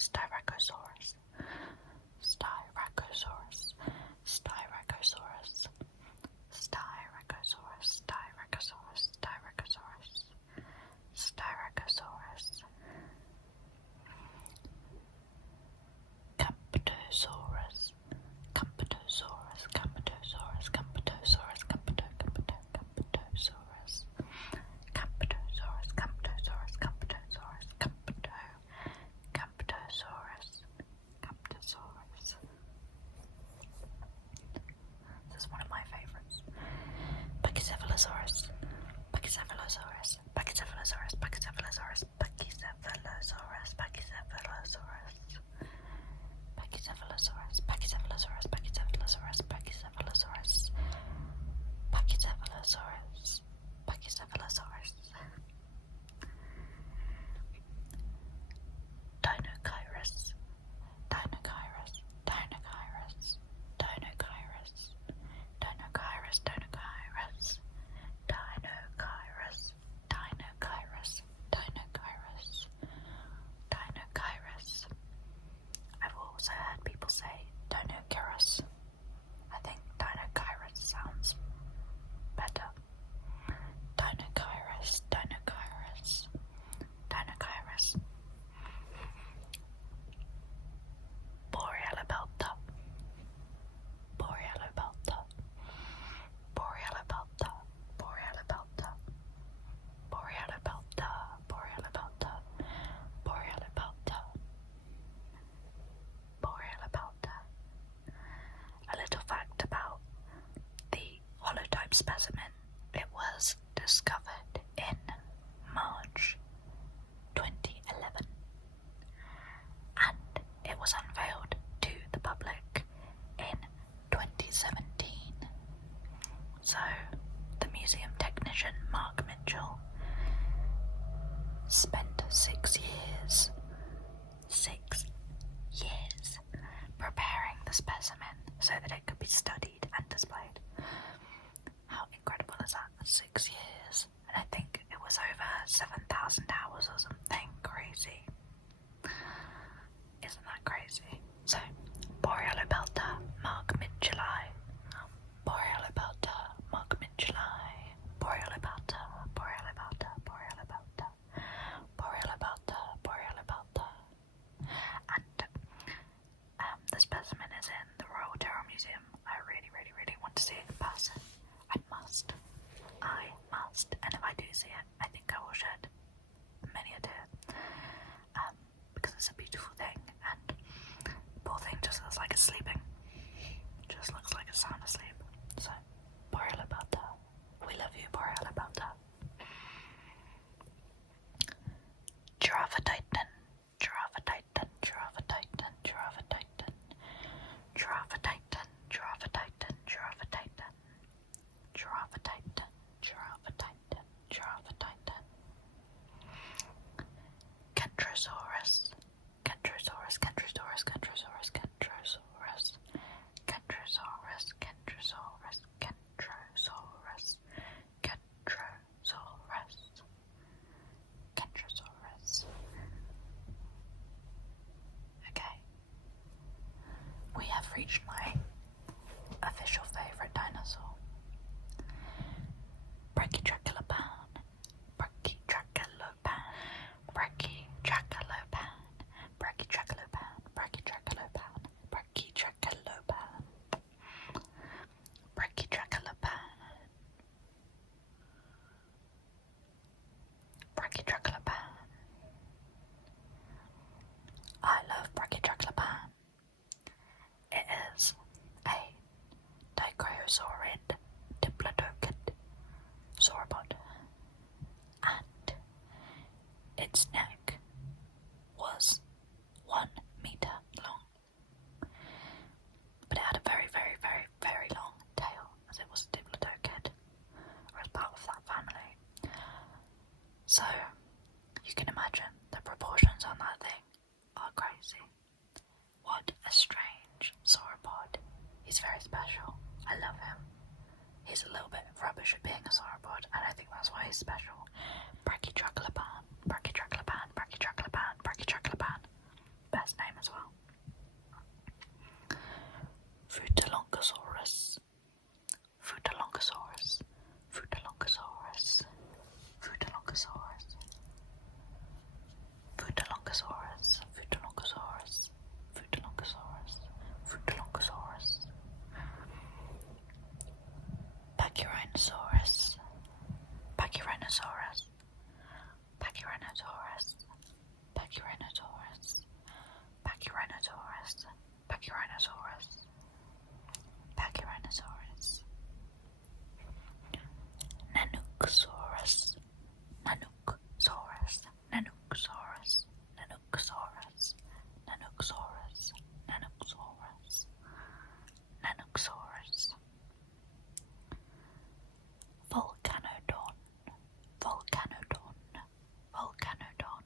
Styracosaurus, Styracosaurus, Styracosaurus, Styracosaurus, Styracosaurus, Styracosaurus, Styracosaurus, Camptosaurus, Camptosaurus, Camptosaurus, Camptosaurus, Camptosaurus, Camptosaurus, Camptosaurus, Camptosaurus, Camptosaurus, Camptosaurus. This is one of my favorites. Pachycephalosaurus, Pachycephalosaurus, Pachycephalosaurus, Pachycephalosaurus, Pachycephalosaurus, Pachycephalosaurus, Pachycephalosaurus, Pachycephalosaurus, Pachycephalosaurus, Pachycephalosaurus, Pachycephalosaurus, Pachycephalosaurus, Deinocheirus, Deinocheirus, Deinocheirus, Deinocheirus, Deinocheirus, Deinocheirus, Deinocheirus, Deinocheirus, Deinocheirus, Deinocheirus. I've also heard people say Deinocheirus. I think Deinocheirus sounds better. Deinocheirus, Deinocheirus, Deinocheirus. Borealopelta, Borealopelta, Borealopelta, Borealopelta, Borealopelta, Borealopelta, Borealopelta, Borealopelta. A little fact about the holotype specimen: it was discovered in March 2011 and it was unveiled to the public in 2017. So the museum technician Mark Mitchell spent 6 years preparing the specimen so that it could be studied and displayed. How incredible is that? 6 years. And I think it was over 7,000 hours or something crazy. Isn't that crazy? So, Borealopelta, Mark Mitchellai. Borealopelta, Mark Mitchellai. Borealopelta, Borealopelta, Borealopelta. Borealopelta, Borealopelta. And the specimen is in the Royal Terror Museum. I really, really, really want to see it in person. I must. And if I do see it, I think I will shed many a tear. Because it's a beautiful thing, and the poor thing just looks like it's sleeping. Just looks like it's sound asleep. So, Borealopelta. We love you, Borealopelta. Giraffatitan, Giraffatitan, Giraffatitan, Giraffatitan, Giraffatitan, Giraffatitan, Giraffatitan, Giraffatitan, Giraffatitan, Giraffatitan. Kentrosaurus, Kentrosaurus, Kentrosaurus, Kentrosaurus, Kentrosaurus, Kentrosaurus, Kentrosaurus, Kentrosaurus, Kentrosaurus, Kentrosaurus. Okay, we have reached my official favorite dinosaur. Brachytrachelopan, Brachytrachelopan, Brachytrachelopan, Brachytrachelopan, Brachytrachelopan, Brachytrachelopan, Brachytrachelopan, Brachytrachelopan. I love Brachytrachelopan. It is a dichryosaurid Diplodocus sauropod, and its neck was 1 meter long, but it had a very, very, very, very long tail, as it was a Diplodocus, or as part of that family. So you can imagine the proportions on that thing are crazy. What a strange sauropod. He's very special. I love him. He's a little bit rubbish at being a sauropod, and I think that's why he's special. Brachytrachelopan, Brachytrachelopan, Pachyrhinosaurus, Pachyrhinosaurus, Nanuqsaurus, Nanuqsaurus, Nanuqsaurus, Nanuqsaurus, Nanuqsaurus, Nanuqsaurus, Nanuqsaurus, Vulcanodon, Vulcanodon, Vulcanodon,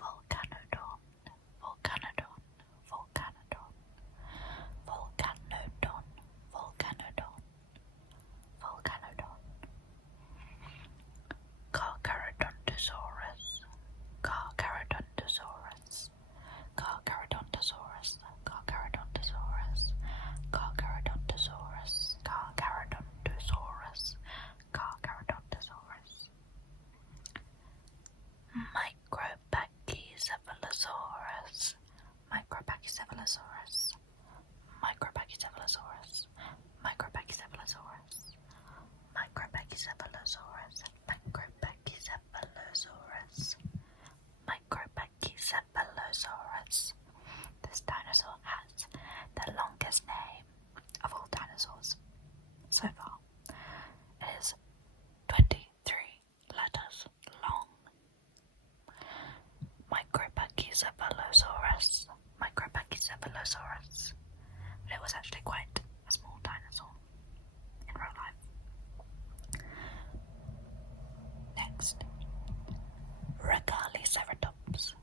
Vulcanodon, Vulcanodon, Vulcanodon, Vulcanodon, Vulcanodon, Vulcanodon, Carcharodontosaurus, Carcharodontosaurus, Carcharodontosaurus, Carcharodontosaurus, Carcharodontosaurus, Carcharodontosaurus, Carcharodontosaurus, Micropachycephalosaurus, Micropachycephalosaurus, Micropachycephalosaurus, Micropachycephalosaurus, Micropachycephalosaurus, Micropachycephalosaurus, Micropachycephalosaurus. This dinosaur has the longest name of all dinosaurs so far. It is 23 letters long. Micropachycephalosaurus, Micropachycephalosaurus. But it was actually quite a small dinosaur in real life. Next, Regaliceratops,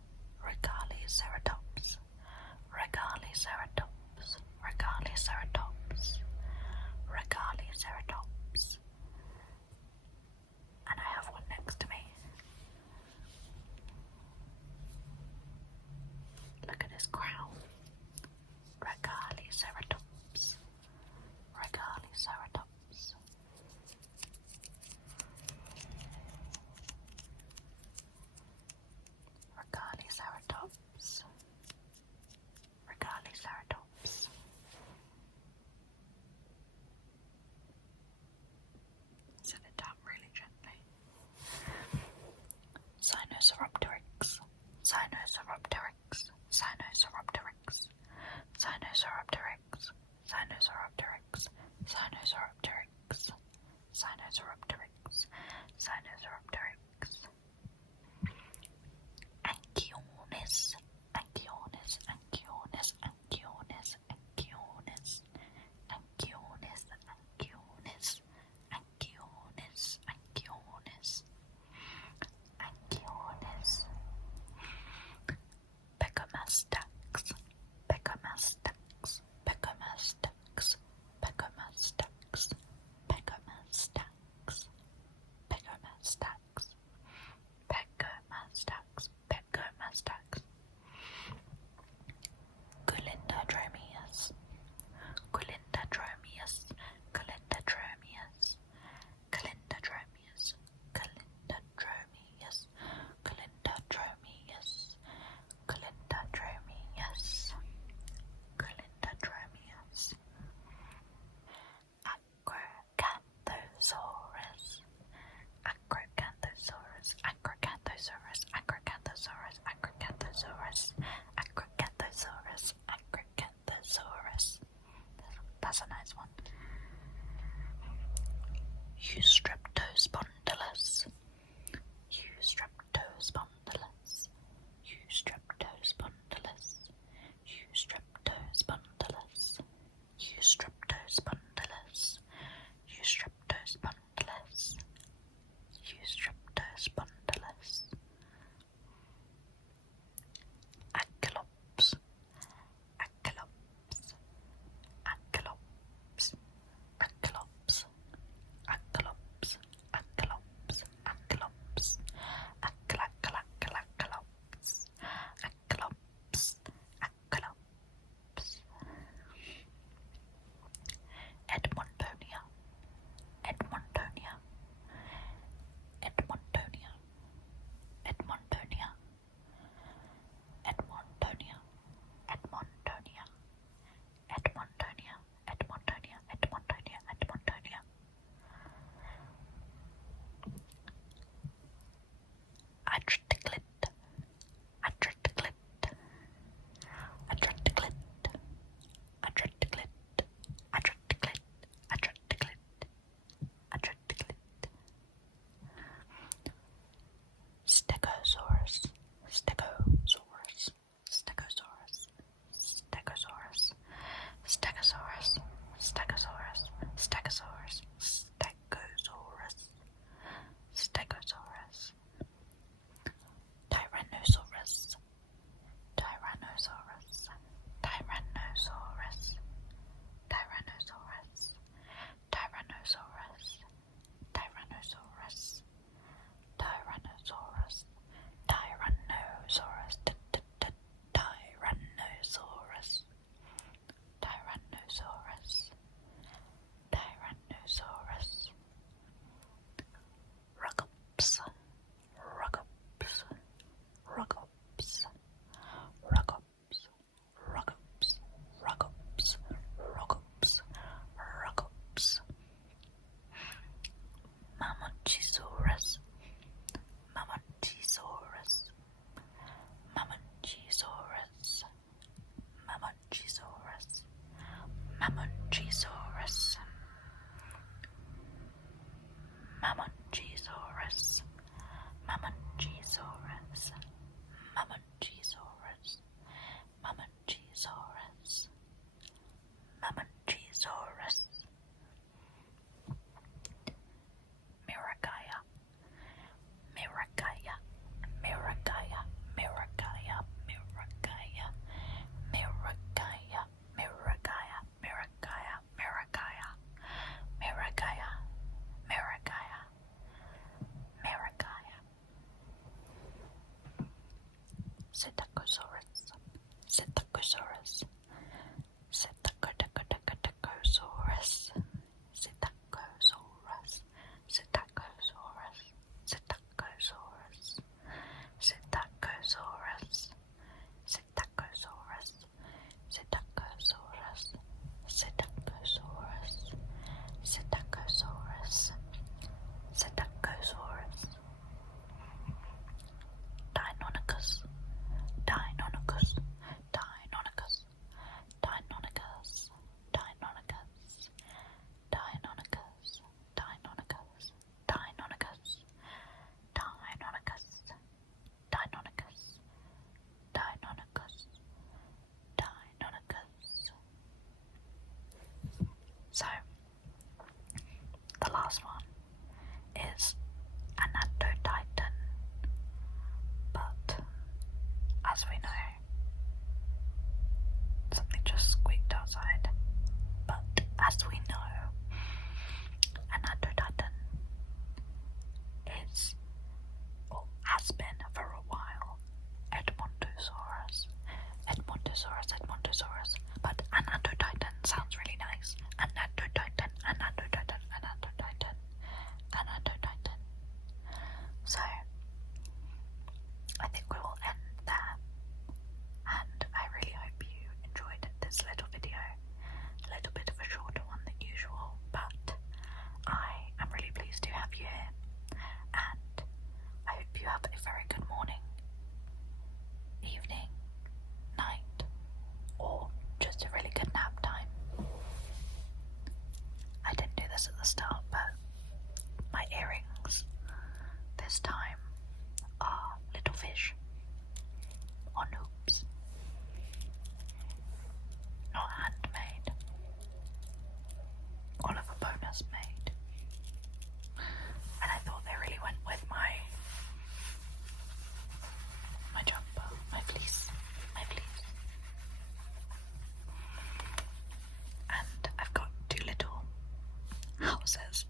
Regaliceratops, Regaliceratops, Regaliceratops, Regaliceratops. And I have one next to me. Look at his crown. Regaliceratops, Regaliceratops. Regaliceratops, Regaliceratops. Set it down really gently. Sinosauropteryx, Sinosauropteryx, Sinosauropteryx, Sinosauropteryx, Sinosauropteryx, Sinosauropteryx, Sinosauropteryx, Sinosauropteryx. Anchiornis, Anchiornis, Anchiornis, Anchiornis, Anchiornis, Anchiornis, Anchiornis, Anchiornis, Anchiornis, Anchiornis, Pegomastax, Pegomastax, Pegomastax, Pegomastax, Pegomastax, Pegomastax, Pegomastax, Pegomastax, Kulindadromeus, Kulindadromeus, Kulindadromeus, Kulindadromeus, Kulindadromeus, Kulindadromeus, Kulindadromeus, Psittacosaurus, Psittacosaurus, Psittacosaurus, Psittacosaurus, Psittacosaurus, Psittacosaurus, Psittacosaurus, Psittacosaurus, Psittacosaurus, Psittacosaurus, Psittacosaurus, Psittacosaurus, Deinocheirus, Deinocheirus, Deinocheirus, Deinocheirus, Deinocheirus, Deinocheirus, Deinocheirus, Deinocheirus, Deinocheirus, Deinocheirus, Deinocheirus, Deinocheirus. So, the last one is Anatotitan, but as we know, something just squeaked outside. But as we know, Anatotitan is, or has been for a while, Edmontosaurus, Edmontosaurus, Edmontosaurus. But Anatotitan sounds really nice. Anatotitan, Anatotitan, Anatotitan, Anatotitan. So, I think we will end there. And I really hope you enjoyed this little video. A little bit of a shorter one than usual, but I am really pleased to have you here. And I hope you have a very good morning, evening, night, or just a really good nap time. I didn't do this at the start, but my earrings this time are little fish on hoops. Not handmade. Oliver Bonas made. And I thought they really went with my jumper, my fleece. And I've got two little houses